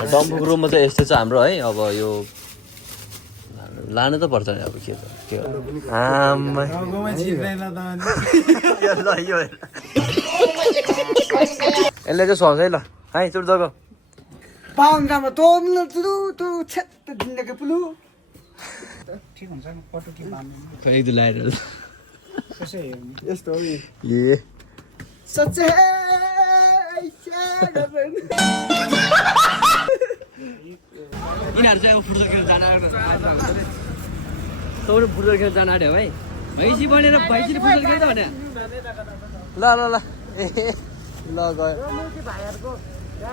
डम्फुको रुममा चाहिँ यस्तो छ हाम्रो है। अब यो लानु त पर्छ नि अब के आम्मा यसले चाहिँ सुहाउँछ है ल है चुट जग्गा पाउँदामा तोम्नु तुलु तु छेत जिन्दगी पुलु ठीक हुन्छ नि फोटो के बान्नु खै दु लाएर कसै यस्तो हो नि ए सच्चे यिनीहरू चाहिँ अब फुटबल खेल्न जान आएको तपाईँ फुटबल खेल्न जान आँट्यो है भैँसी बनेर भैँसीले फुटबल खेल्छ भने ल ल ल ए ल गयो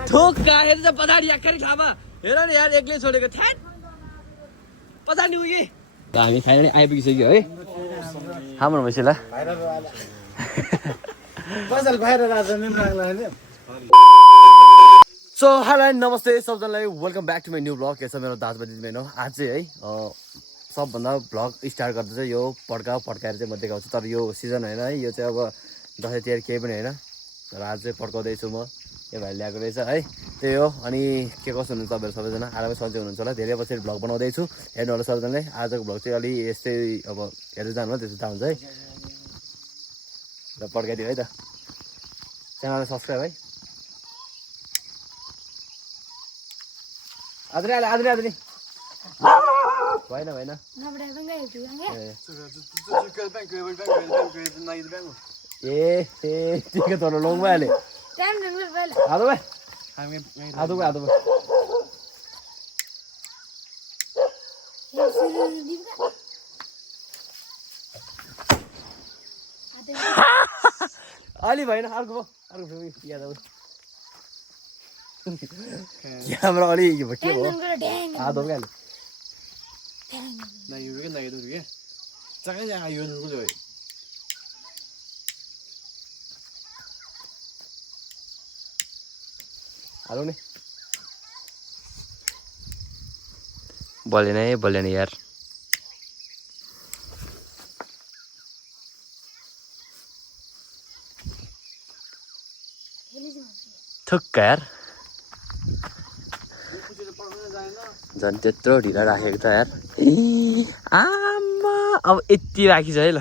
ठोक हेर चाहिँ पछाडि याक्करी खामा हेर नि यार एक्लै छोडेको थ्याट पछाडि उयो हामी फाइनली आइपुगिसक्यो है हाम्रो भैँसीलाई बसल बाहिर राजा नि लाग्ला नि सो हेलो नमस्ते सबजनालाई welcome back to my new blog के छ मेरो दाजुभाइ दिदीबहिनी हो आज चाहिँ है सबभन्दा ब्लग स्टार्ट गर्दा चाहिँ यो पड्काएर चाहिँ म देखाउँछु तर यो सिजन होइन है यो चाहिँ अब दसैँ तिहार केही पनि होइन तर आज चाहिँ पड्काउँदैछु म यो भाइ ल्याएको रहेछ है त्यही हो अनि के कस्तो हुनुहुन्छ तपाईँहरू सबैजना आरामै सन्चै हुनुहुन्छ होला धेरै पछि ब्लग बनाउँदैछु हेर्नु होला सबजनाले आजको ब्लग चाहिँ अलि यस्तै अब हेर्दै जानु होला त्यस्तो थाहा हुन्छ है र पड्काइदियो है त च्यानललाई सब्सक्राइब है आदरी भएन ए ठिकै त लोङ भइहाल्यो आदो भाइ अलि भएन अर्को याद अब क्यामेरा अलि के भयो आदो क्या हालौ नि बोलेन यार थुक्का यार झन् त्यत्रो ढिला राखेको त यार आमा अब यति राखी छ है ल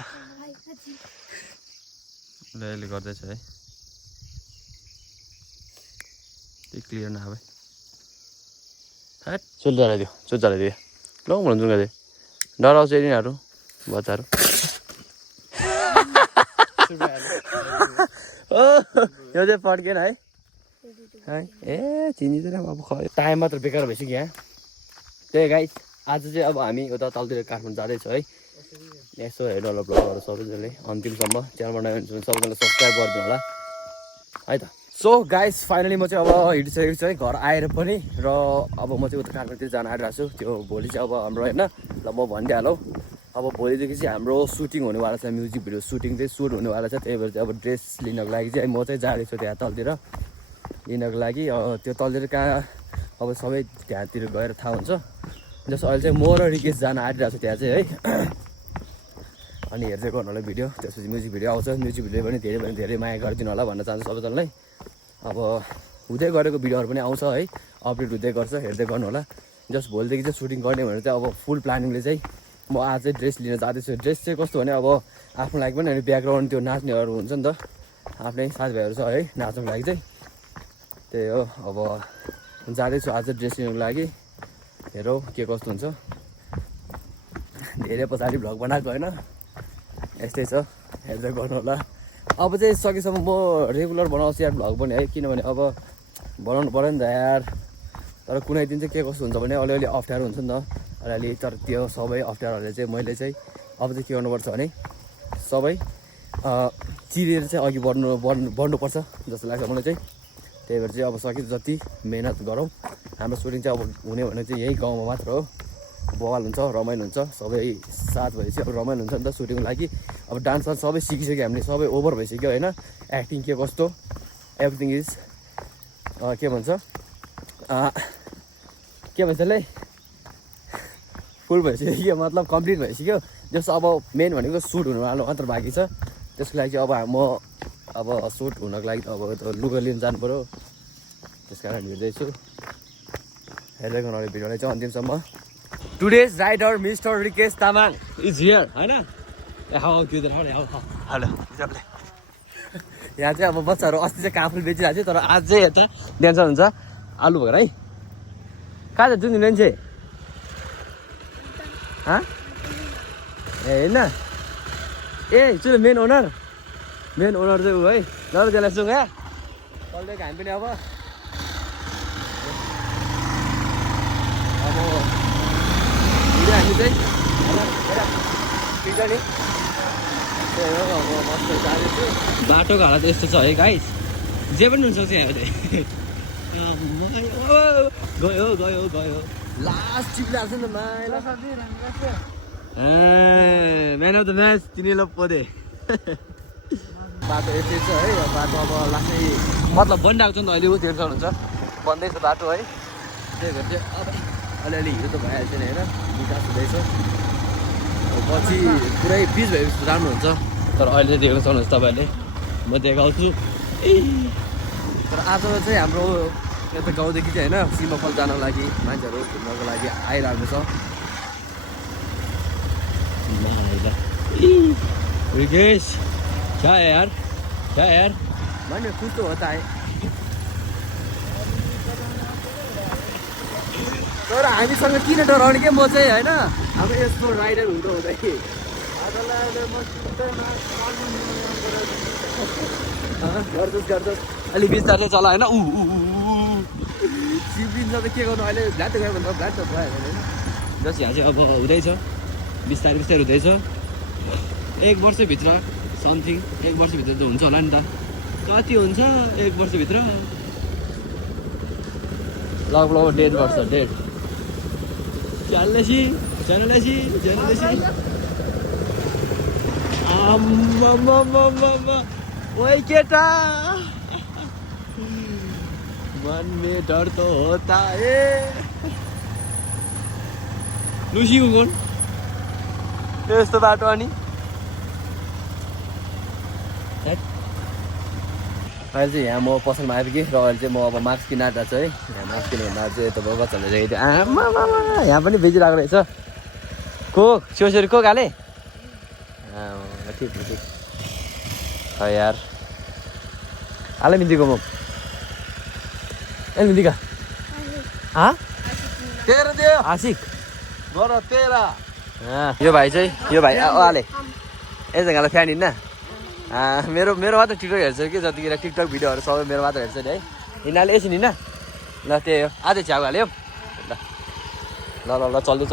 यसले गर्दैछ है क्लियर नभए चुट जलाइदियो ल भन्नु जुन गाडी डराउँछ यिनीहरू बच्चाहरू यो चाहिँ पड्केन है ए चिनिँदैन अब टाइम मात्र बेकार भइसक्यो यहाँ त्यही गाइस आज चाहिँ अब हामी उता तलतिर काठमाडौँ जाँदैछौँ है यसो हेर्नु होला ब्लगहरू सबैजनाले अन्तिमसम्म च्यानल बनायो भने सबैजनाले सब्सक्राइब गरिदिनु होला है त सो गाइस फाइनली म चाहिँ अब हिँडिसकेको छु है घर आएर पनि र अब म चाहिँ उता काठमाडौँतिर जान आइरहेको छु त्यो भोलि चाहिँ अब हाम्रो होइन ल म भनिदिइहालौँ अब भोलिदेखि चाहिँ हाम्रो सुटिङ हुनेवाला छ म्युजिक भिडियो सुटिङ चाहिँ सुट हुनेवाला छ त्यही भएर चाहिँ अब ड्रेस लिनको लागि चाहिँ म चाहिँ जाँदैछु त्यहाँ तलतिर लिनको लागि त्यो तलतिर कहाँ अब सबै त्यहाँतिर गएर थाहा हुन्छ जस्तो अहिले चाहिँ म र रिकेश जान आइरहेको छु त्यहाँ चाहिँ है अनि हेर्दै गर्नु होला भिडियो त्यसपछि म्युजिक भिडियो आउँछ म्युजिक भिडियो पनि धेरै माया गरिदिनु होला भन्न चाहन्छु सबैजनालाई अब हुँदै गरेको भिडियोहरू पनि आउँछ है अपडेट हुँदै गर्छ हेर्दै गर्नु होला जस्ट भोलिदेखि चाहिँ सुटिङ गर्ने भनेर चाहिँ अब फुल प्लानिङले चाहिँ म आज चाहिँ ड्रेस लिन जाँदैछु ड्रेस चाहिँ कस्तो भने अब आफ्नो लागि पनि अनि ब्याकग्राउन्ड त्यो नाच्नेहरू हुन्छ नि त आफ्नै साथीभाइहरू छ है नाच्नुको लागि चाहिँ त्यही हो अब जाँदैछु आज ड्रेस लिनुको लागि हेरौँ के कस्तो हुन्छ धेरै पछाडि भ्लग बनाएको होइन यस्तै छ हेर्दै गर्नु होला अब चाहिँ सकेसम्म म रेगुलर बनाउँछु यार भ्लग पनि है किनभने अब बनाउनु पऱ्यो नि त यार तर कुनै दिन चाहिँ के कस्तो हुन्छ भने अलिअलि अप्ठ्यारो हुन्छ नि त अलिअलि तर त्यो सबै अप्ठ्यारोहरूले चाहिँ मैले चाहिँ अब चाहिँ के गर्नुपर्छ भने सबै चिरेर चाहिँ अघि बढ्नुपर्छ जस्तो लाग्छ मलाई चाहिँ त्यही भएर चाहिँ अब सके जति मेहनत गरौँ हाम्रो सुटिङ चाहिँ अब हुने भने चाहिँ यही गाउँमा मात्र हो बवाल हुन्छ रमाइलो हुन्छ सबै साथ भएपछि अब रमाइलो हुन्छ नि त सुटिङको लागि अब डान्समा सबै सिकिसक्यो हामीले सबै ओभर भइसक्यो होइन एक्टिङ के कस्तो एभ्रिथिङ इज के भन्छ त्यसलाई फुल भइसक्यो मतलब कम्प्लिट भइसक्यो जस्तो अब मेन भनेको सुट हुनुवाला मात्र बाँकी छ त्यसको लागि चाहिँ अब म अब सुट हुनको लागि त अब लुगा लिनु जानु पऱ्यो त्यस कारण हिँड्दैछु हेर्दै गर्नु भिडियोलाई चाहिँ अन्तिमसम्म today's rider mister Rikesh Tamang is here होइन हेलो यहाँ चाहिँ अब बच्चाहरू अस्ति चाहिँ काफुल बेचिरहेको थियो तर आज चाहिँ यता ड्यान्सर हुन्छ आलु भएर है कहाँ छ जुन मान्छे ए होइन ए चुलो मेन ओनर चाहिँ ऊ है ल त्यसलाई सुँग है चल्दैको हामी पनि अब हामी चाहिँ बाटोको हालत यस्तो छ है गाइस जे पनि हुनसक्छ यहाँ गयो लास्ट टिप लाग्छ नि त माइला म्यान अफ द म्याच तिनीले पदे बाटो यस्तै छ है बाटो अब लास्टै मतलब बनिरहेको छ नि त अहिले ऊ त्यो हुन्छ बन्दैछ बाटो है त्यही भएर चाहिँ अब अलिअलि हिजो त भइहाल्छ नि होइन विकास हुँदैछ पछि पुरै पिच भएपछि राम्रो हुन्छ तर अहिले चाहिँ देख्न सक्नुहुन्छ तपाईँहरूले म देखाउँछु तर आज चाहिँ हाम्रो यता गाउँदेखि चाहिँ होइन सिमफल जानको लागि मान्छेहरू घुम्नको लागि आइरहेको छ रिकेश क्या यार मैंने कुछ तो होता है तर हामीसँग किन डराउने के म चाहिँ होइन अब यस्तो राइडर हुँदो हुँदै गर्दोस् अलिक बिस्तारै चला होइन सिपिन्छ त के गर्नु अहिले भ्ल्याट गयो भने त भ्ल्याट त भयो होइन जस्ट यहाँ चाहिँ अब हुँदैछ बिस्तारै हुँदैछ 1 वर्षभित्र समथिङ 1 वर्षभित्र त हुन्छ होला नि त कति हुन्छ 1 वर्षभित्र लगभग 1.5 वर्ष 1.5 चल्दैছি ओए केटा मन में डर तो होता है लुसी हुन यस्तो बाटो अनि अहिले चाहिँ यहाँ म पसलमा आइपुगेँ र अहिले चाहिँ म अब मास्क किन्न आएको छु है यहाँ मास्क किन्नु भन्दा चाहिँ तपाईँ बच्चाहरूले चाहिँ आमा यहाँ पनि बेचिरहेको रहेछ कोक छेउछेउरी कोक हाले ठिक यार हाल मिन्दिको म ए मिन्दिका आशिक यो भाइ हाले एकजनालाई फ्यान हिँड्न मेरो मात्र टिकटक हेर्छ कि जतिखेर टिकटक भिडियोहरू सबै मेरो मात्र हेर्छ नि है यिनीहरूले एकछिन हिँड्न ल त्यही हो आजै छ्याउ हाल्यो ल चल्दै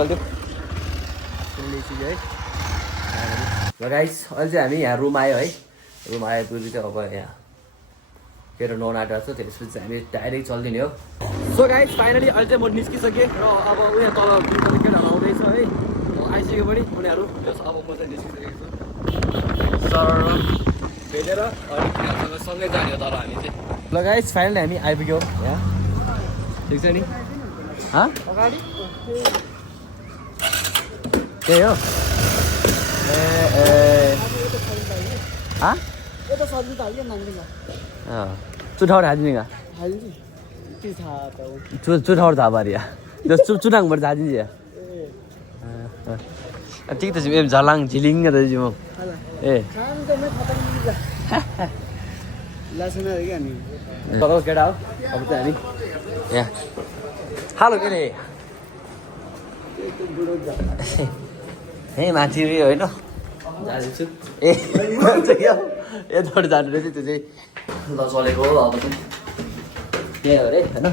है ल गाइस अहिले चाहिँ हामी यहाँ रुम आयो है रुम आएपछि चाहिँ अब यहाँ केटा नन आइरहेको छ त्यसपछि चाहिँ हामी डाइरेक्ट चल्दिने हो सो गाइस फाइनली अहिले चाहिँ म निस्किसकेँ र अब उयो तल केटाहरू आउँदैछ है आइसक्यो पनि उनीहरू अब म चाहिँ निस्किसकेको छु सर भेटेर अलिक सँगै जाने हो तर हामी चाहिँ ल गाइस फाइनली हामी आइपुग्यौँ यहाँ ठिक छ नि अगाडि त्यही हो चुठाउट हाजिदिने चुठाउट थाहा पारिया चुनाङबाट जादिन्छ ठिक त एम झलाङ झिलिङ त म ए केटा हो अब चाहिँ हामी यहाँ हालो के अरे ए माथि होइन जाँदैछु ए यताबाट जानु रहेछ त्यो चाहिँ ल चलेको हो अब चाहिँ त्यही हो अरे होइन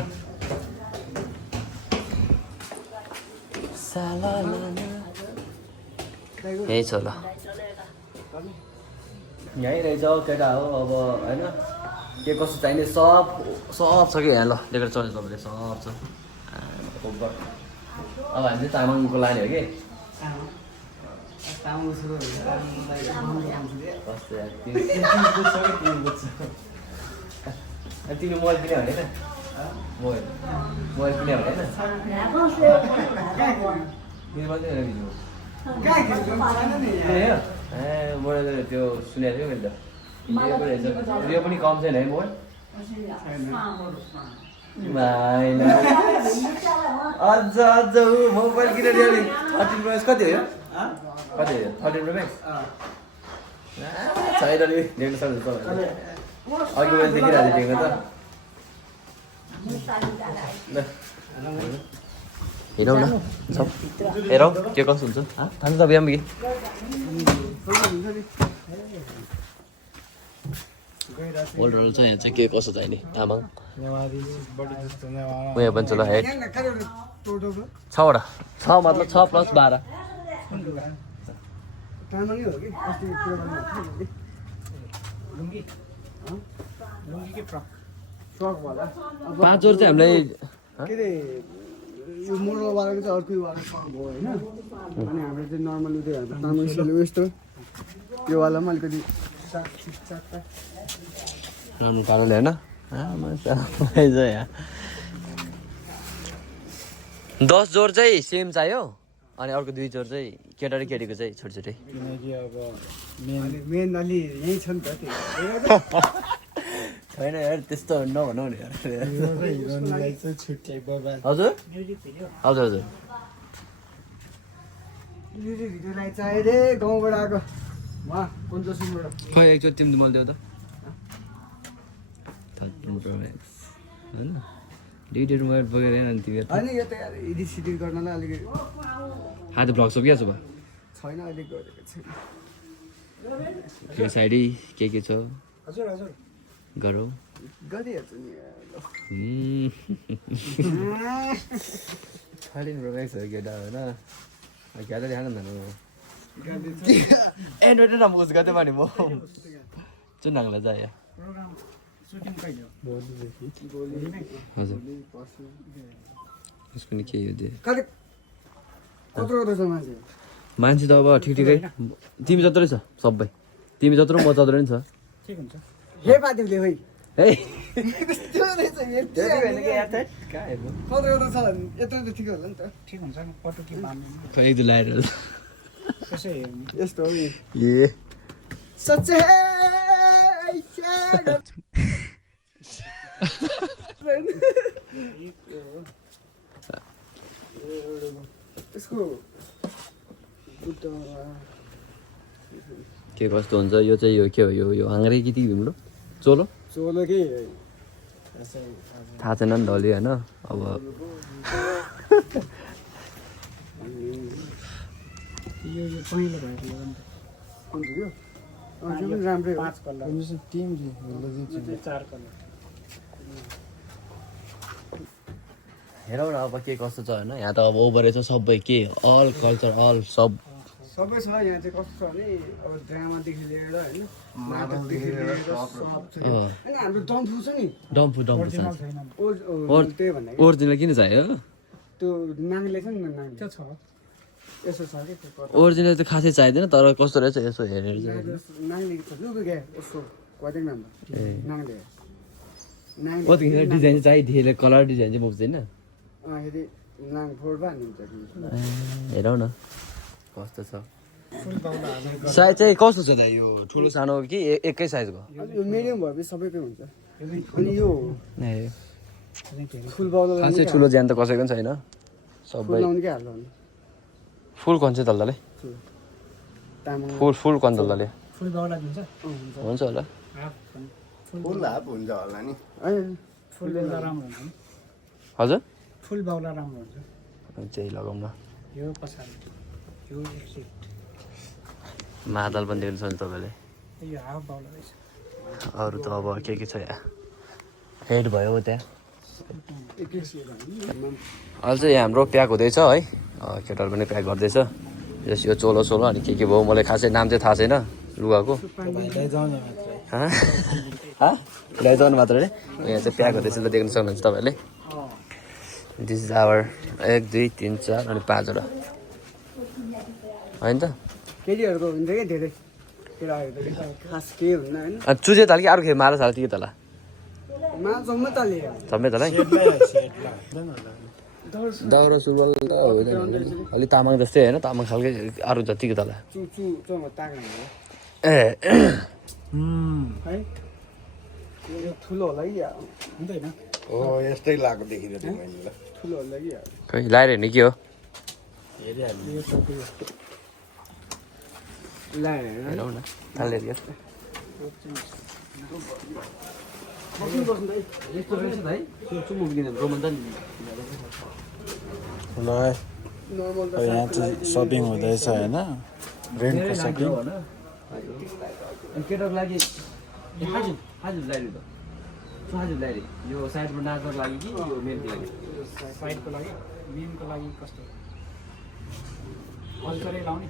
यही छ ल यहीँ रहेछ केटा हो अब होइन के कस्तो चाहिने सब छ कि यहाँ ल देखेर चल्छ तपाईँले सब छ अब हामी चाहिँ तामाङको लाने हो कि तिमी मोबाइल किने भने मोबाइल किने भने मैले त्यो सुनेको थियो मैले त यो पनि कम छैन है मोबाइल अझ मोबाइल किनेर ल्याउने 13 प्रो कति हो कति हो 13 प्रो म्याक्स छैन नि देख्न सक्नुहुन्छ तपाईँले अघि मैले देखिरहेको थिएँ देख्न त हेरौँ न सब हेरौँ के कसो हुन्छ थाहा छ बिहान कि होल्डरहरू चाहिँ यहाँ चाहिँ के कसो चाहिने तामाङ उयो पनि चलो हेड 6वटा 6 मतलब 6 + 12 5 जोर चाहिँ हामीलाई के अरे यो मोडलवालाको चाहिँ अर्कैवाला भयो होइन अनि हाम्रो चाहिँ नर्मल उयो तामाङ सेलो यस्तो योवाला पनि अलिकति राम्रो पाराले होइन 10 जोर चाहिँ सेम चाहियो अनि अर्को 2 जोर चाहिँ केटा र केटीको चाहिँ छोटी छोटी किनकि अब मेन अलि यहीँ छ नि त छैन यार त्यस्तो नभनौ नि हजुर हजुर हजुर भिडियोलाई चाहियो रे गाउँबाट आएको उहाँ पञ्चसिङबाट खै एकचोटि तिमीले मैले देऊ त 13 प्रो म्याक्स होइन दुईवटा मोबाइल बोकेर हेर नि तिमी होइन यो त यार एडिट सिडिट गर्नलाई अलिकति हात भ्लग सब क्या छ बा छैन अलिक गरेको छैन के साइडी के छ हजुर हजुर गरौँ गरिहाल्छु नि 13 प्रो म्याक्स हो केटा होइन ग्यादर खानु भन्नु एन्ड्रोइड राम्रो युज गर्थेँ भने म चुनाङलाई जाए हजुर यसको नि के हो त्यो कत्रो कत्रो छ मान्छे मान्छे त अब ठिक ठिकै तिमी जत्रै छ सबै तिमी जत्रो म जत्रो नि छ ठिक हुन्छ हे पातिले खोइ है त्यो रहेछ यति होइन के यार कत्रो कत्रो छ यत्रो त ठिक होला नि त ठिक हुन्छ नि पटुकी बान्नु खै एक दुई लाएर त्यसै यस्तो हो नि ए सच्चे यसको के कस्तो हुन्छ यो चाहिँ यो के हो यो आङ्ग्रे कि तिम्रो चोलो चोलो के थाहा छैन नि त अलि होइन अब यो पहिलो भएको कुन थियो यो पनि राम्रै 5 कलर टिम 4 कलर हेरौँ न अब के कस्तो छ होइन यहाँ त अब ओभरै छ सबै के अल कल्चर अल सब सबै छ यहाँ चाहिँ कस्तो छ भने अब ड्रामादेखि लिएर होइन नाटकदेखि लिएर सब छ अनि हाम्रो डम्फु छ नि डम्फु त्यही भन्दा ओरिजिनल किन चाहियो त्यो नाङ्ले छ नि नाङ्ले त्यो छ यसो छ कि ओरिजिनल चाहिँ खासै चाहिँदैन तर कस्तो रहेछ यसो हेरेर चाहिँ नाङ्ले छ लुक क्या यसो कति नाम नाङ्ले नाङ्ले कतिखेर डिजाइन चाहिँ चाहियो कलर डिजाइन चाहिँ बोक्दैन यदि नाङ फोर्ड भए नि हेरौँ न कस्तो छ साइज चाहिँ कस्तो छ त यो ठुलो सानो कि एकै साइजको यो मिडियम भएपछि सबैकै हुन्छ अनि यो ए फुल बाउला खासै ठुलो ज्यान त कसैको पनि छैन सबै लाउने के हाल्नु फुल कन चाहिँ दल्दाले तामाङ फुल कन दल्दाले फुल बाउला दिन्छ हुन्छ होला फुल हाफ हुन्छ होला नि फुल बाउला राम्रो हुन्छ हजुर फुल बाउला राम्रो हुन्छ त्यही लगाउँ न यो पछाडि यो एक मादल पनि देख्नु छ नि तपाईँले यो हाफ बाउला रहेछ अरू त अब के छ यहाँ हेड भयो त्यहाँ एक सेट अहिले चाहिँ यहाँ हाम्रो प्याक हुँदैछ है केटाहरू पनि प्याक गर्दैछ जस यो चोलो सोलो अनि के भयो मलाई खासै नाम चाहिँ थाहा छैन लुगाको ल्याइजाउनु मात्र अरे यहाँ चाहिँ प्याक हुँदैछ त देख्न सक्नुहुन्छ तपाईँहरूले दिस इज आवर 1 2 3 4 अनि 5 वटा होइन त केटीहरूको हुन्छ क्या धेरै केटाहरूको खास केही हुन्न होइन चुजे ताल कि अरू खेल मारा साल के तल मा जम्मै तालियो सबै तल दाउरा सुरुवाल त होइन अलि तामाङ जस्तै होइन तामाङ खालकै अरू जतिको तल चु चु चुमा ताग्नु ए है यो ठुलो होला कि हुँदैन हो यस्तै लाग्यो देखिरहेको थियो मैले ल ठुलोहरू लागि खै लाएर नि के हो हेरौँ न थालेर यस्तो रहेछ है चुमुक दिने रोमन त ल अब यहाँ चाहिँ सपिङ हुँदैछ होइन रेन्टको सपिङ अनि केटाको लागि हजुर हजुर ल्याइरु त हजुर ल्याइरु यो साइडमा नाच्नको लागि कि यो मेनको लागि साइडको लागि मेनको लागि कस्तो कल्चरै लाउने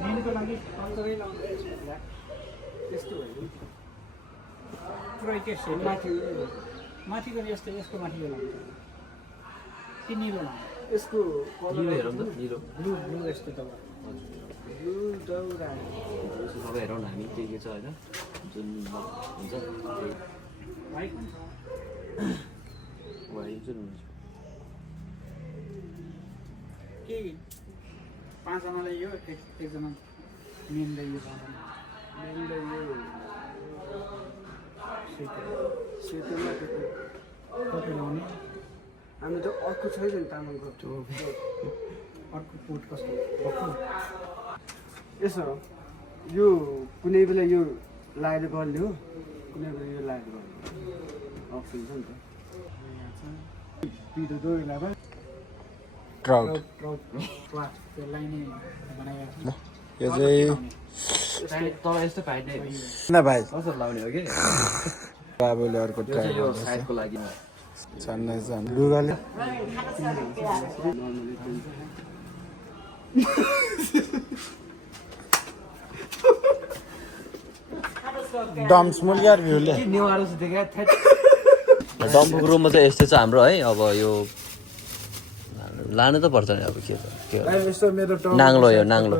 मेनको लागि कल्चरै लाउने त्यस्तो भयो पुरै के माथि माथिको यस्तो यसको माथि लाउने कि निलो लाउने यसको निलो हेरौँ त निलो ब्लू ब्लू यस्तो त ब्लू दौरा सबै हेरौँ न हामी के छ होइन जुन हुन्छ भाइ कुन छ जुन के पाँचजनालाई यो एकजना मेनलाई यो मेनलाई यो सेतोमा कति लाउने हामी त अर्को छैन नि तामाङको अर्को पोट कस्तो यसो यो कुनै बेला यो लाएर गर्ने हो कुनै बेला यो लाएर गर्ने अप्सन छ नि त पिरो डोरीलाई भयो ट्राउट त्यसलाई नै बनाइरहेको यो चाहिँ तर यस्तो पाइने न भाइ कसरी लाउने हो कि बाबुले अर्को ट्राई यो साइडको लागि छान्ने लुगाले डम्स मुलियार भ्यूले नेवार डम्बुको रुममा चाहिँ यस्तो छ हाम्रो है अब यो लानु त पर्छ नि अब के छ नाङ्लो यो नाङ्लो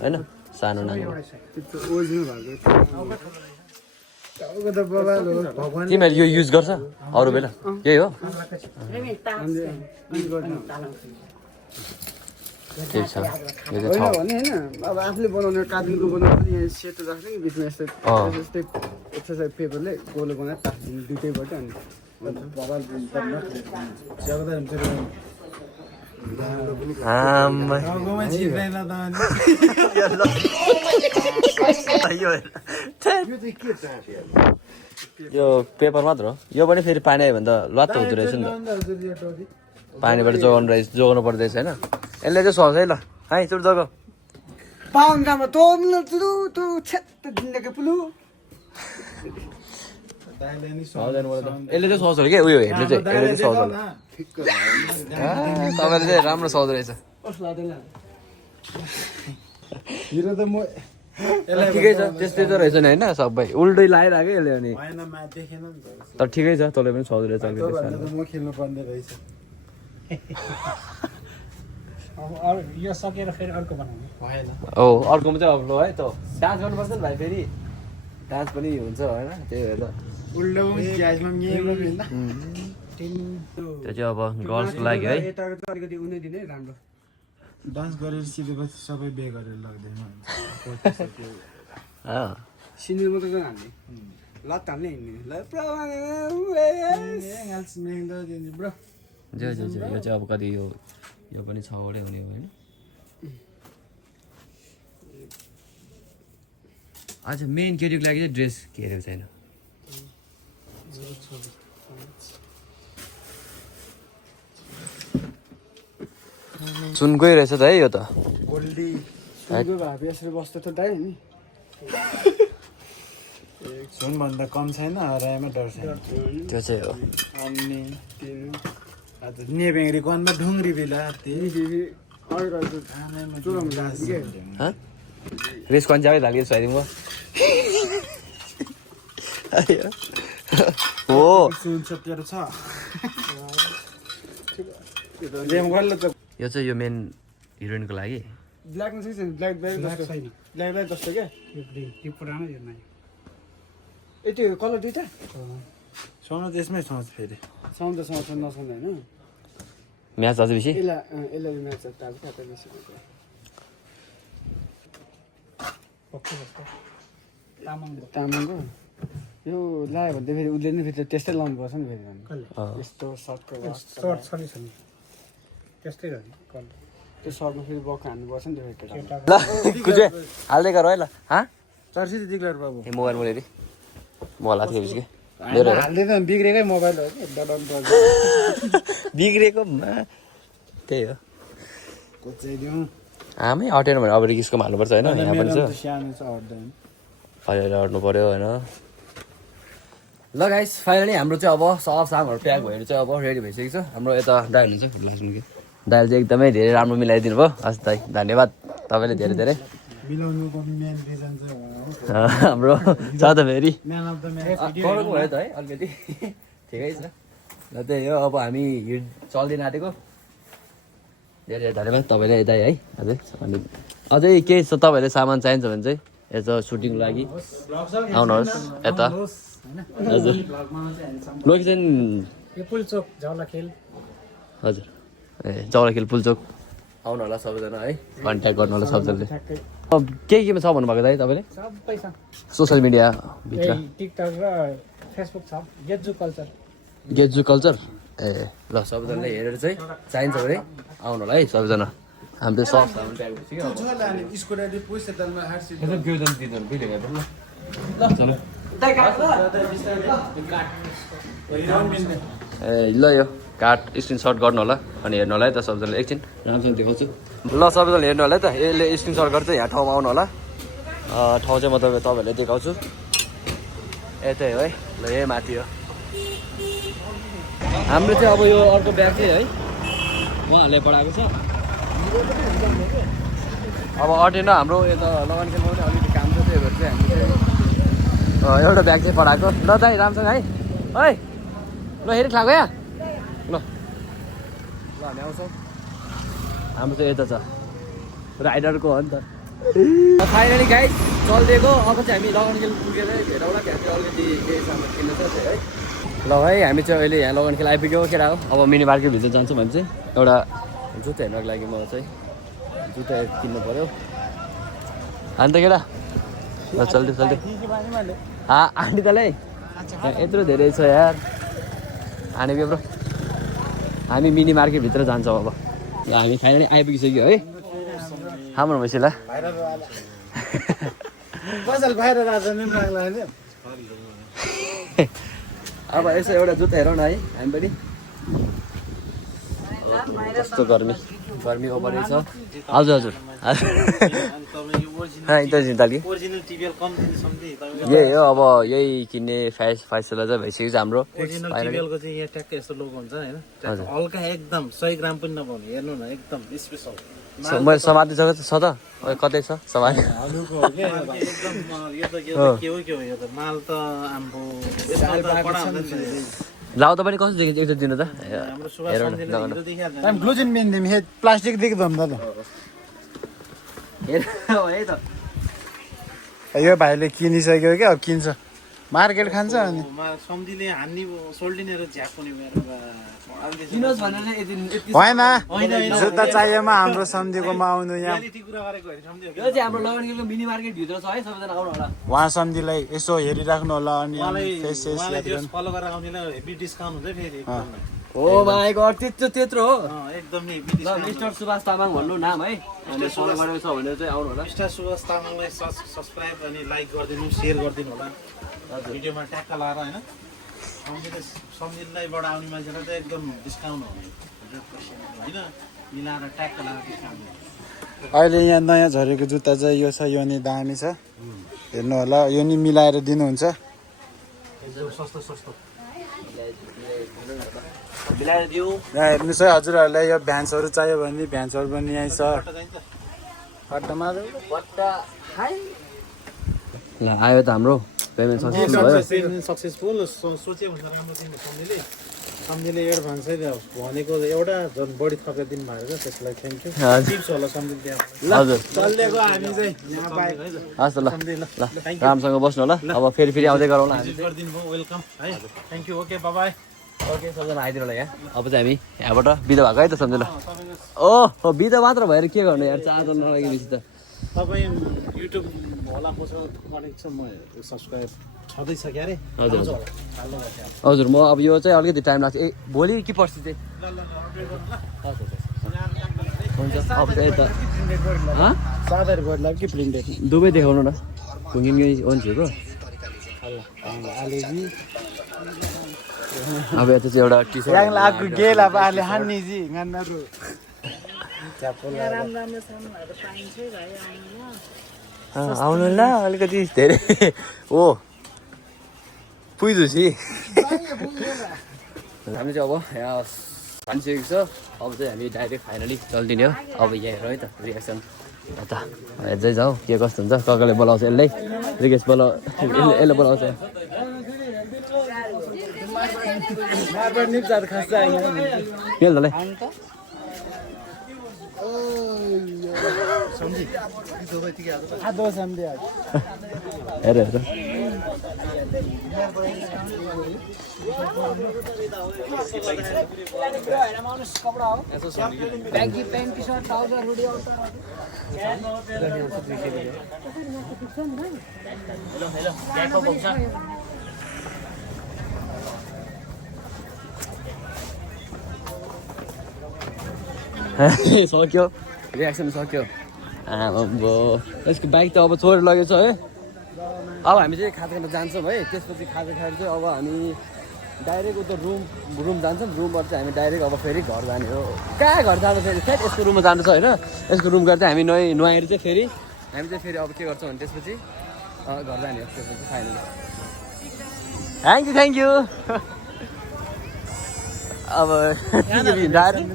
होइन सानो नाङ्लो तिमीहरू यो युज गर्छ अरू बेला यही हो ठिक छ यो चाहिँ छ भने होइन अब आफूले बनाउने काबिलको बनाउने यहाँ सेतो राख्ने कि बिचमा यस्तै यस्तै एक्सर्साइज पेपरले गोलो बनाएर टाँसिदिने दुइटैबाट अनि यो पेपर मात्र हो यो पनि फेरि पानी आयो भने त लत्त हुँदो रहेछ नि त पानीबाट जोगाउनु पर्दैछ होइन यसले चाहिँ सर्छ है ल है चुट जग पाउन्डामा तोड्नु तुलु तु छेत्त जिन्दगी पुलु यसले चाहिँ सर्छ कि उयो हेर्ने चाहिँ यसले चाहिँ सर्छ तपाईँले चाहिँ राम्रो सर्दो रहेछ ठिकै छ त्यस्तै त रहेछ नि होइन सबै उल्टै लगाइरहेको यसले अनि तर ठिकै छ तँलाई पनि सर्दो रहेछ खेल्नु पर्ने रहेछ यो सकेर फेरि अर्को बनाउने हो अर्कोमा चाहिँ अब ल है त डान्स गर्नुपर्छ नि भाइ फेरि डान्स पनि हुन्छ होइन त्यही भएर त्यो चाहिँ अब गर्ल्सको लागि है अलिकति उनी दिने राम्रो डान्स गरेर सिकेपछि सबै बे गरेर लाग्दैन सिनियर मात्रै चाहिँ हाल्ने लत हाल्ने हिँड्ने जो यो चाहिँ अब कति यो पनि 6 वटै हुने हो होइन अच्छा मेन केटीको लागि चाहिँ ड्रेस हेरेको छैन सुनकै रहेछ त है यो त गोल्डी भाबी यसरी बस्दा त दाइ नि सुनभन्दा कम छैन हराएमा डर छैन त्यो चाहिँ हो अनि नेबेङ्री कनमा ढुङ्ग्री बिला रेस कन् चाहिँ लाग्यो स्वाइदिङ भयो हो सुन सत्यहरू छ यो चाहिँ यो मेन हिरोइनको लागि ब्ल्याकमा चाहिँ ब्ल्याक ब्ल्याक छैन ब्ल्याक ब्ल्याक जस्तो क्या त्यो पुरानो हेर्न ए त्यो कलर दुइटा सुन त्यसमै सोच फेरि साउन्ड त साउँछ नसाउन्ड होइन म्याच अझै बेसी यसलाई म्याच अब कता बेसी तामाङको यो लायो भने त फेरि उसले नि फेरि त्यस्तै लाउनु पर्छ नि फेरि यस्तो सर्टको सर्ट छ नि त्यस्तै हो नि कल त्यो सर्टमा फेरि बक्क हान्नुपर्छ नि त फेरि ल कुजे हाल्दै गर है ल हाँ 400 दिक्लर बाबु ए मोबाइल बोलेँ मोबाइल हात खेल्छु कि मेरो हाल्दै त बिग्रेकै मोबाइल हो कि डडाउनु पर्छ बिग्रेको त्यही हो कोचाइदिउँ आमै अटेन भने अब रिक्सको हाल्नुपर्छ होइन यहाँ पनि छ सानो छ हट्दैन अहिले अट्नु पऱ्यो होइन ल गाइस फाइनली हाम्रो चाहिँ अब सब सागहरू प्याक भएर चाहिँ अब रेडी भइसकेको छ हाम्रो यता दाइल हुन्छ फुल लाग्छ कि दाइल चाहिँ एकदमै धेरै राम्रो मिलाइदिनु भयो हस् दाइ धन्यवाद तपाईँले धेरै धेरै मिलाउनुको मेन रिजन चाहिँ हाम्रो छ त फेरि म्यान अफ द म्याच गरौँ भयो त है अलिकति ठिकै छ ल त्यही हो अब हामी हिँड चल्दै आँटेको धेरै धन्यवाद तपाईँले यतै है अझै अनि अझै केही छ तपाईँहरूले सामान चाहिन्छ भने चाहिँ यता सुटिङको लागि आउनुहोस् यता हजुर लोकेसन यो पुलचोक झौलाखेल हजुर ए जौराखेल पुलचोक आउनु होला सबैजना है कन्ट्याक्ट गर्नु होला सबजनाले अब केमा छ भन्नुभएको दाइ तपाईँले सबै छ सोसियल मिडियाभित्र टिकटक र फेसबुक छ गेज्जु कल्चर गेज्जु कल्चर ए ल सबैजनाले हेरेर चाहिँ चाहिन्छ भने आउनु होला है सबैजना हाम्रो त्यो सस सामान प्याक ए ल यो कार्ड स्क्रिनसट गर्नु होला अनि हेर्नु होला है त सबैजनाले एकछिन राम्रोसँग देखाउँछु ल सबैजनाले हेर्नु होला है त यसले स्क्रिनसट गरेर चाहिँ यहाँ ठाउँमा आउनु होला ठाउँ चाहिँ म तपाईँहरूले देखाउँछु यतै हो है ल यही माथि हो हाम्रो चाहिँ अब यो अर्को ब्याग चाहिँ है उहाँहरूले पढाएको छ अब अटेन हाम्रो यता लगानखेलमा पनि अलिकति काम छ त्यही भएर चाहिँ हामीले चाहिँ एउटा ब्याग चाहिँ पढाएको ल दाइ राम्रोसँग है है ल हेरि खाएको यहाँ ल हामी आउँछौँ हाम्रो चाहिँ यता छ राइडरको हो नि त फाइनली गाइड चलिदिएको अब चाहिँ हामी लगानखेल पुगेर भेटौँला त्यहाँ चाहिँ अलिकति केही सामान किन्नु छ है ल है हामी चाहिँ अहिले यहाँ लगानखेल आइपुग्यो केटा हो अब मिनी मार्केटभित्र जान्छौँ भने चाहिँ एउटा जुत्ता हेर्नको लागि म चाहिँ जुत्ता किन्नु पऱ्यो अन्त केटा ल चल्दै आँटी तलै यत्रो धेरै छ यार आने ब्रो हामी मिनी मार्केटभित्र जान्छौँ अब ल हामी फाइनली आइपुगिसक्यो है हाम्रो भएपछि ल अब यसो एउटा जुत्ता हेरौँ न है हामी पनि कस्तो गर्मी ओभर छ हजुर हजुर यही हो अब यही किन्ने फैसला चाहिँ भइसकेको छ हाम्रो हल्का एकदम 100 ग्राम पनि नपाउने हेर्नु न एकदम स्पेशल मैले समातिसकेको छ त कतै छ समाति माल त आम्बो लाउ त पनि कस्तो देखिन्छ एकचोटि दिनु त ग्लुजिन मिन्दिम हे प्लास्टिक देख्दो नि है त यो भाइले किनिसक्यो क्या अब किन्छ मार्केट खान्छ अनि सम्धिले हान्ने सोल्डिनेर झ्याप्ने किनोस् भनेर होइन जुत्ता चाहिएमा हाम्रो सम्धिकोमा आउनु यहाँ यो चाहिँ हाम्रो लगानखेलको मिनी मार्केटभित्र छ है सबैजना आउनु होला उहाँ सम्धिलाई यसो हेरिराख्नु होला अनि फलो गरेर आउनेलाई हेभी डिस्काउन्ट हुन्छ फेरि हो माई गड त्यत्रो हो एकदम ल मिस्टर सुभाष तामाङ भन्नु नाम है अनि फलो गरेको छ भनेर चाहिँ आउनु होला मिस्टर सुभाष तामाङलाई सब्सक्राइब अनि लाइक गरिदिनु सेयर गरिदिनु होला भिडियोमा ट्याक्क लाएर होइन सम्झिँदैबाट आउने मान्छेलाई चाहिँ एकदम डिस्काउन्ट हुने होइन मिलाएर ट्याक्क लाएर डिस्काउन्ट अहिले यहाँ नयाँ झरेको जुत्ता चाहिँ यो छ यो नि दामी छ हेर्नु होला यो नि मिलाएर दिनुहुन्छ सस्तो सस्तो मिलाएर दिऊ यहाँ हेर्नुहोस् है हजुरहरूलाई यो भ्यान्सहरू चाहियो भने भ्यान्सहरू पनि यहीँ छ अड्डामा ल आयो त हाम्रो पेमेन्ट सक्सेसफुल सोचे हुन्छ राम्रो दिनु सम्झिले एडभान्सै भनेको एउटा झन् बढी थपेर दिनु भएको छ त्यसलाई थ्याङ्क यू टिप्स होला सम्झिले हजुर चल्दिएको हामी चाहिँ हस् त ल राम्रोसँग बस्नु होला अब फेरि आउँदै गरौँला हामी गरिदिनु भयो वेलकम है thank you okay by okay सबजना आइदिनु होला यहाँ अब चाहिँ हामी यहाँबाट बिदा भएको है त सम्झ ल ओ बिदा मात्र भएर के गर्नु यार चार्जर नलागेपछि त तपाईँ युट्युब होला मसँग कनेक्ट छ म सब्सक्राइब छँदैछ क्या अरे हजुर, आउँछ हजुर। होला। हाल्नु पर्छ अब। हजुर म अब यो चाहिँ अलिकति टाइम लाग्छ भोलि कि पर्सि चाहिँ ल ल ल अपडेट गर्नु ल हजुर हुन्छ अब चाहिँ यता सादर गर्ला कि प्रिन्टेड दुवै देखाउनु न घुङ्गिङ्गी ओन्छेको आलेजी अब यता चाहिँ एउटा T shirt yang lagu gel apa ahli hani ji nganaru यहाँ राम्रो राम्रो सामानहरू पाइन्छ है भाइ आउनु ल आउनु ल अलिकति धेरै हो पुइदुसी हामी चाहिँ अब यहाँ भनिसकेको छ अब चाहिँ हामी डाइरेक्ट फाइनली चल्दिने हो अब यहाँ हेरौँ है त रिएक्सन यता हेर्दै जाउँ के कस्तो हुन्छ ककाले बोलाउँछ यसलाई रिकेश यसले बोलाउँछ marbar nip jat khassa के ल ado samde हेर हेर baggy pant T shirt trouser hoodie सक्यो रिएक्सन सक्यो अब यसको बाइक त अब छोडेर लगेछ है अब हामी चाहिँ खाजा खान जान्छौँ है त्यसपछि खाजा खाएर चाहिँ अब हामी डाइरेक्ट उता रुम जान्छौँ रुमबाट चाहिँ हामी डाइरेक्ट अब फेरि घर जाने हो कहाँ घर जानु फेरि फेरि यसको रुममा जानु छ होइन यसको रुम गरेर चाहिँ हामी नुहाएर चाहिँ फेरि हामी चाहिँ फेरि अब के गर्छौँ भने त्यसपछि घर जाने हो त्यसपछि फाइनली थ्याङ्क यू अब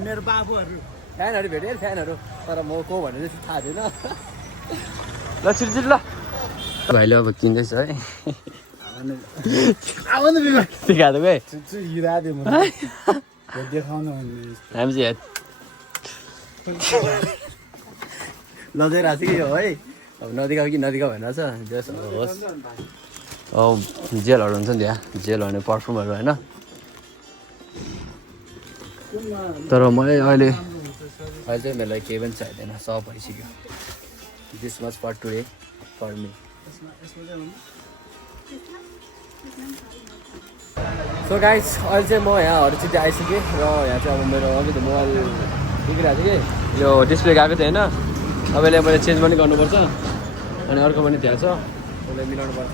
मेरो बाबुहरु फ्यानहरू भेटेँ फ्यानहरू तर म को भनेर चाहिँ थाहा थिएन ल छिर्छिर ल भाइले अब किन्दैछ है आउनु बिमा सिकाएको है छु हिरा दे मलाई देखाउनु हामी चाहिँ लजाइरहेको थियो है अब नदीका कि नदीका भनेर छ जस होस् अब जेलहरू हुन्छ नि त्यहाँ जेल भने पर्फ्युमहरू होइन तर मैले अहिले चाहिँ मेरो लागि केही पनि चाहिँदैन सब भइसक्यो this much for today for me so guys अहिले चाहिँ म यहाँ हरिसिटी आइसकेँ र यहाँ चाहिँ अब मेरो अलिकति मोबाइल बिग्रिरहेको थियो कि यो डिस्प्ले गएको थियो होइन तपाईँले मैले चेन्ज पनि गर्नुपर्छ अनि अर्को पनि त्यहाँ छ उसलाई मिलाउनु पर्छ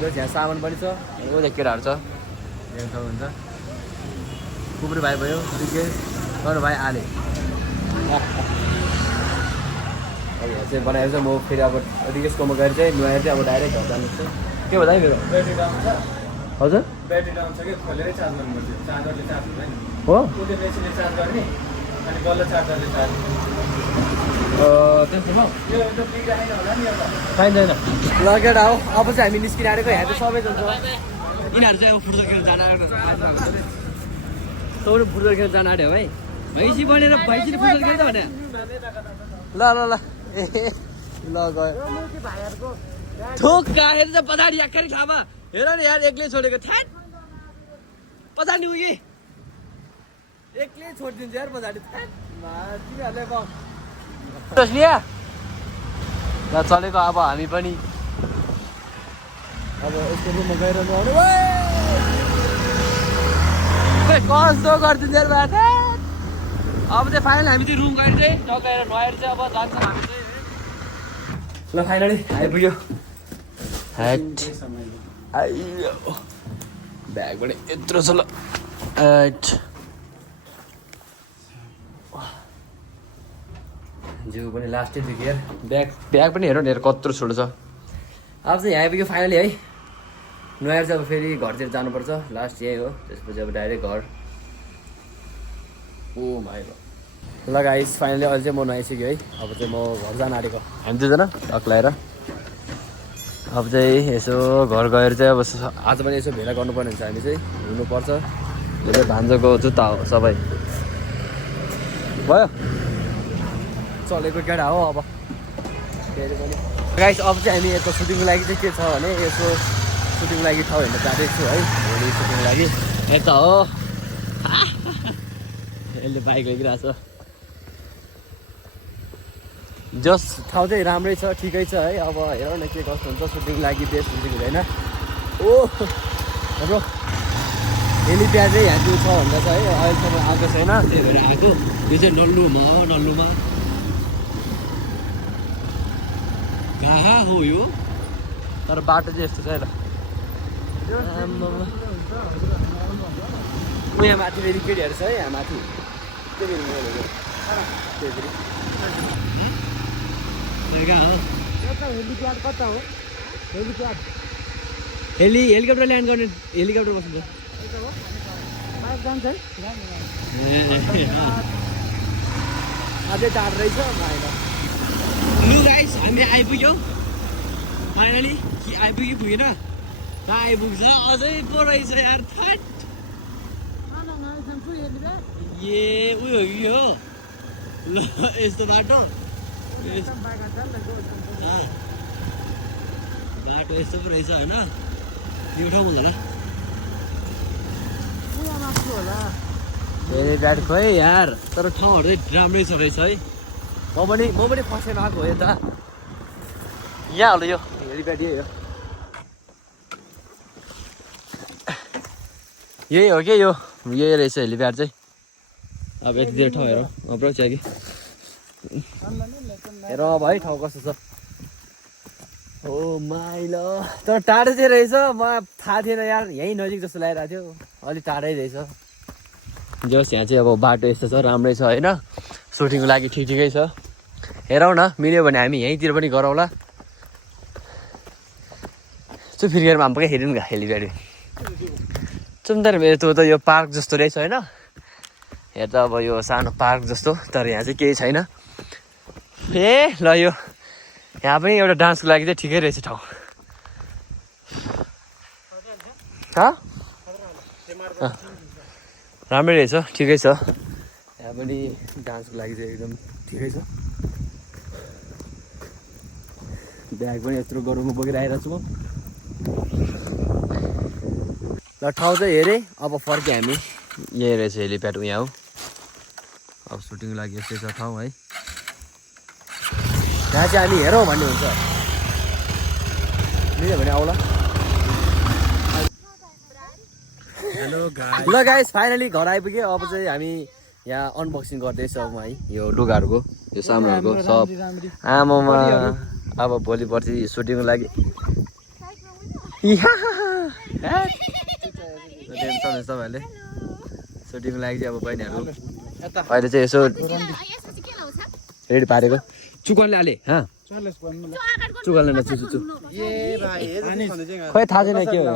जो यहाँ सामान पनि छ उसले केटाहरू छ यहाँ हुन्छ कुकुर भाइ भयो रिकेश अरू भाइ आले अब यहाँ चाहिँ बनाएर चाहिँ म फेरि अब रिकेशकोमा गएर चाहिँ नुहाएर चाहिँ अब डाइरेक्ट घर जानु छ के भन्दा मेरो ब्याट्री डाउन छ हजुर ब्याट्री डाउन छ कि खोलेरै चार्ज गर्नुपर्छ चार्जरले चार्ज हुँदैन हो उसले मेसिनले चार्ज गर्ने अनि बल्ल चार्जरले चार्ज त्यस्तो म यो त बिग्राएन होला नि एउटा पाइँदैन लगेर हो अब चाहिँ हामी निस्किन आएको यहाँ चाहिँ सबै जान्छ यिनीहरू चाहिँ अब फुटबल खेल्न जान आएको तपाईँ फुटबल खेल्न जान आँट्यो है भैँसी बनेर भैँसीले फुटबल खेल्छ भने ल ल ल ए ल गयो थोक गाएर चाहिँ पछाडि याक्खरी खामा हेर नि यार एक्लै छोडेको थ्याट पछाडि उयो एक्लै छोडिदिन्छ यार पछाडि थ्याट तिमीहरूले लिया ल चलेको अब हामी पनि अब यस्तो रुममा गएर नुहाउनु कस्तो गरिदिन्छ यार बाटो अब चाहिँ फाइनल हामी चाहिँ रुम गएर चाहिँ टकाएर नुहाएर चाहिँ अब जान्छौँ हामी चाहिँ ल फाइनली आइपुग्यो ह्याट आइयो ब्याग पनि यत्रो छ ल एट जिउ पनि लास्टै थियो यार ब्याग पनि हेर न हेर कत्रो छोटो छ अब चाहिँ यहाँ आइपुग्यो फाइनली है नुहाएर चाहिँ अब फेरि घरतिर जानुपर्छ लास्ट यही हो त्यसपछि अब डाइरेक्ट घर ओ भाइ ल गाइस फाइनली अहिले चाहिँ म नुहाइसक्यो है अब चाहिँ म घर जान आँटेको हामी दुईजना टक्लाएर अब चाहिँ यसो घर गएर चाहिँ अब आज पनि यसो भेला गर्नुपर्ने हुन्छ हामी चाहिँ हुनुपर्छ यो चाहिँ भान्जोको जुत्ता हो सबै भयो चलेको केटा हो अब फेरि पनि गाइस अब चाहिँ हामी यता सुटिङको लागि चाहिँ के छ भने यसो सुटिङको लागि ठाउँ हेर्न जाँदैछु छु है भोलि सुटिङको लागि यता हो यसले बाइक लगिरहेछ जस ठाउँ चाहिँ राम्रै छ ठिकै छ है अब हेरौँ न के कस्तो हुन्छ सुटिङको लागि बेस्ट हुन्छ कि हुँदैन ओ हाम्रो हेलिप्याड चाहिँ यहाँ त्यो छ भन्दा चाहिँ है अहिलेसम्म आएको छैन त्यही भएर आएको यो चाहिँ नल्लुमा घाहा हो यो तर बाटो चाहिँ यस्तो छ हेर यहाँ माथि फेरि केटीहरू छ है यहाँ माथि त्यो फेरि हेलिप्याड कता हो हेलिप्याड हेलिकप्टर ल्यान्ड गर्ने हेलिकप्टर बस्नु जान्छ है अझै टाढो रहेछ लु गाइस हामी आइपुग्यौँ फाइनली आइपुग्यो पुगेन आइपुग्छ अझै पो रहेछ यार थाट ए उयो हो ल यस्तो बाटो बाटो यस्तो पो रहेछ होइन यो ठाउँ होला हेलिप्याड खोइ यार तर ठाउँहरू चाहिँ राम्रै छ रहेछ है म पनि फर्स्ट टाइम आएको हो यता यहाँ होला यो हेलिप्याड यही हो कि यही रहेछ हेलिप्याड चाहिँ अब यतितिर ठाउँ हेरौँ अप्रो छ कि हेर अब है ठाउँ कस्तो छ ओ माइलो तर टाढो चाहिँ रहेछ मलाई थाहा थिएन यार यहीँ नजिक जस्तो लागिरहेको थियो अलिक टाढै रहेछ जस यहाँ चाहिँ अब बाटो यस्तो छ राम्रै छ होइन सुटिङको लागि ठिकै छ हेरौँ न मिल्यो भने हामी यहीँतिर पनि गरौँला फिर्केरमा हामी पक्कै हेरौँ न हेलिप्याड चुम्तर मेरो त यो पार्क जस्तो रहेछ होइन यहाँ त अब यो सानो पार्क जस्तो तर यहाँ चाहिँ केही छैन ए ल यो यहाँ पनि एउटा डान्सको लागि चाहिँ ठिकै रहेछ ठाउँ राम्रै रहेछ ठिकै छ यहाँ पनि डान्सको लागि चाहिँ एकदम ठिकै छ ब्याग पनि यत्रो गरममा बोकेर आइरहेको छु म ल ठाउँ चाहिँ हेरेँ अब फर्केँ हामी यही रहेछ हेलिप्याड यहाँ हो अब सुटिङको लागि यस्तै छ ठाउँ है यहाँ चाहिँ हामी हेरौँ भन्ने हुन्छ मिल्यो भने आउला हेलो गाइस ल गाइस फाइनली घर आइपुग्यो अब चाहिँ हामी यहाँ अनबक्सिङ गर्दैछौँ है यो लुगाहरूको यो सामानहरूको सब आमामा अब भोलि पर्सि सुटिङको लागि टेन्सन छ तपाईँहरूले सुटिङको लागि चाहिँ अब बहिनीहरू अहिले चाहिँ यसो रेडी पारेको चुकनले हाले चुकनले नचुचु खै थाहा छैन के हो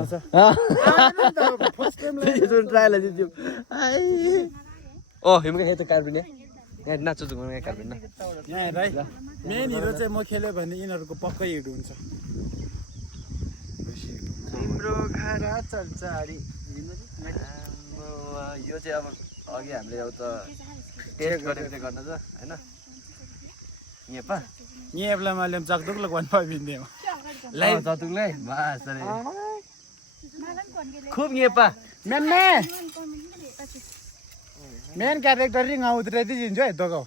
ओ हिमका यता कार्बिन यहाँ नाच्छु चुकन यहाँ कार्बिन यहाँ हेर है मेन हिरो चाहिँ म खेल्यो भने यिनीहरूको पक्कै हिट हुन्छ तिम्रो घरा चल्छ अरे यो चाहिँ अब अघि हामीले एउटा टेस्ट गरेको चाहिँ गर्न छ होइन यहाँ मैले जगदुगलाई वन पाइदिने हो लाइ जतुकलाई बास अरे खुब नेपा मेन क्यारेक्टर रिङ आउँदै दिन्छु है दोगाउ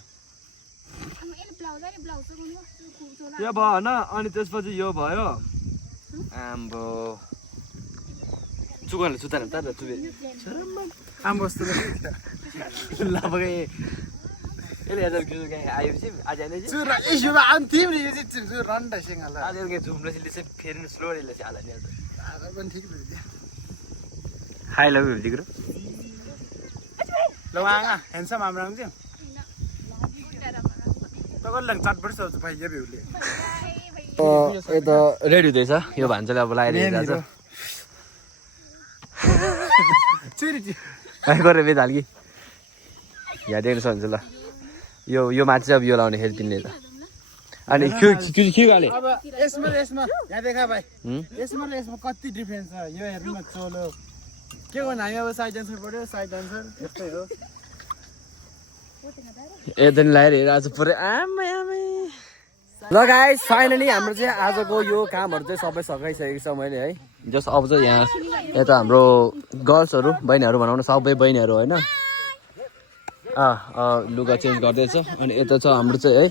यो भयो होइन अनि त्यसपछि यो भयो आम्बो चुकनले सुताएर त चुबे आम्बो जस्तो ल पक्कै यसले हेर्दा आएपछि आज चुरा इस्युमा अन्तिम यो चाहिँ चुर रन्डा सिंहला आज झुम्लोले चाहिँ फेरि स्लोरीले चाहिँ हाल्ने आज पनि ठिक भयो हाई लभ यु दिग्रो ल आगा ह्यान्डसम हाम्रो आउँछ तगल्ला चटपट सोच भाइ यो भ्यूले यता रेडी हुँदैछ यो भान्साले अब लगाइरहेको छ गरेर बेद हाल्की यहाँ देख्नु सक्नुहुन्छ ल यो माथि चाहिँ अब यो लाउने हेल्पिनले त अनि के गाले अब यसमा यहाँ देखा भाइ यसमा र यसमा कति डिफरेन्स छ यो हेर्नु न चोलो के गर्नु हामी अब साइड डान्सर पऱ्यो साइड डान्सर यस्तै हो यता लगाएर हेर आज पुरै आमै ल गाइस फाइनली हाम्रो चाहिँ आजको यो कामहरू चाहिँ सबै सकाइसकेको छ मैले है जस अब चाहिँ यहाँ यता हाम्रो गर्ल्सहरू बहिनीहरू भनौँ न सबै बहिनीहरू होइन लुगा चेन्ज गर्दैछ अनि यता छ हाम्रो चाहिँ है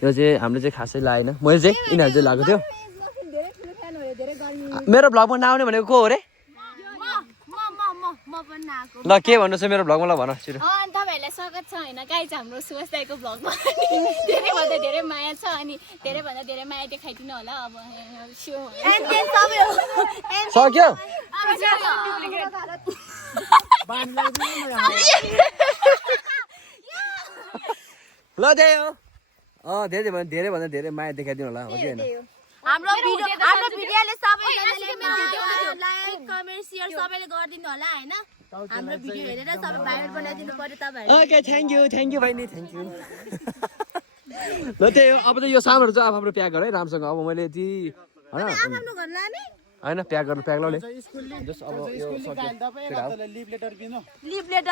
यो चाहिँ हामीले चाहिँ खासै लागेन मैले चाहिँ यिनीहरू चाहिँ लगाएको थियो मेरो भ्लगमा नआउने भनेको को हो रे म पनि नआएको ल के भन्नु छ मेरो भ्लगमा ल भन छिटो अनि तपाईँहरूलाई स्वागत छ होइन गाइज हाम्रो सुवास दाइको भ्लगमा धेरैभन्दा धेरै माया छ अनि धेरैभन्दा धेरै माया देखाइदिनु होला अब सक्यो ल त्यही हो धेरैभन्दा धेरै माया देखाइदिनु होला हो कि होइन हाम्रो भिडियोले सबैजनाले लाइक कमेन्ट सेयर सबैले गरिदिनु होला होइन हाम्रो भिडियो हेरेर सबै भाइरल बनाइदिनु पर्यो तपाईँहरू ओके थ्याङ्क यू बहिनी थ्याङ्क यू ल त्यही हो अब त यो सामानहरू चाहिँ अब हाम्रो प्याक गर है राम्रोसँग अब मैले यति होइन आफ्नो घर लाने होइन प्याक गर्नु प्याक लाउने स्कुलले जस्ट अब यो स्कुलले गाइल तपाईँ लिभ लेटर किन लिभ लेटर